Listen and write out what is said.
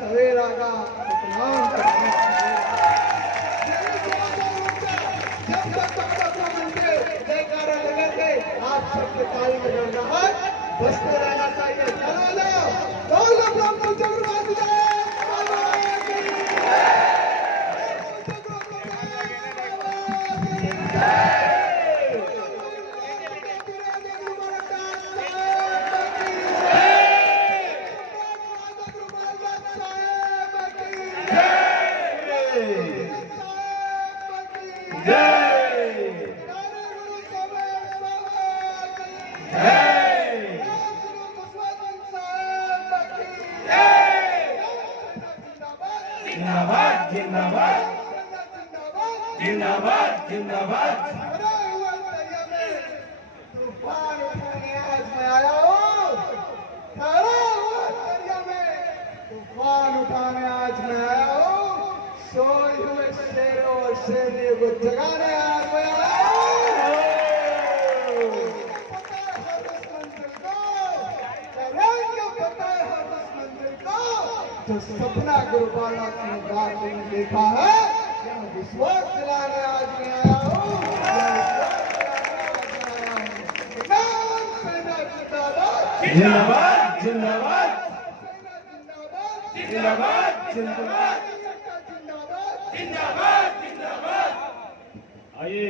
सवेरा का सतनाम करना। जब तक जयकारा लगे थे आप सबके ताली बजा रहा है, बसते रहना चाहिए। चला लो जिंदाबाद जिंदाबाद जिंदाबाद जिंदाबाद। तूफान उठाने आज मैं आया हूँ, तूफान उठाने आज मैं आया हूँ, सोए हुए शेरों और शेरनियों को जगाने आज मैं आया हूँ। जो सपना गुरु बालक ने रात में देखा है, यह विश्वास दिलाने आज मैं आया हूँ। जिंदाबाद जिंदाबाद जिंदाबाद जिंदाबाद जिंदाबाद जिंदाबाद। आइए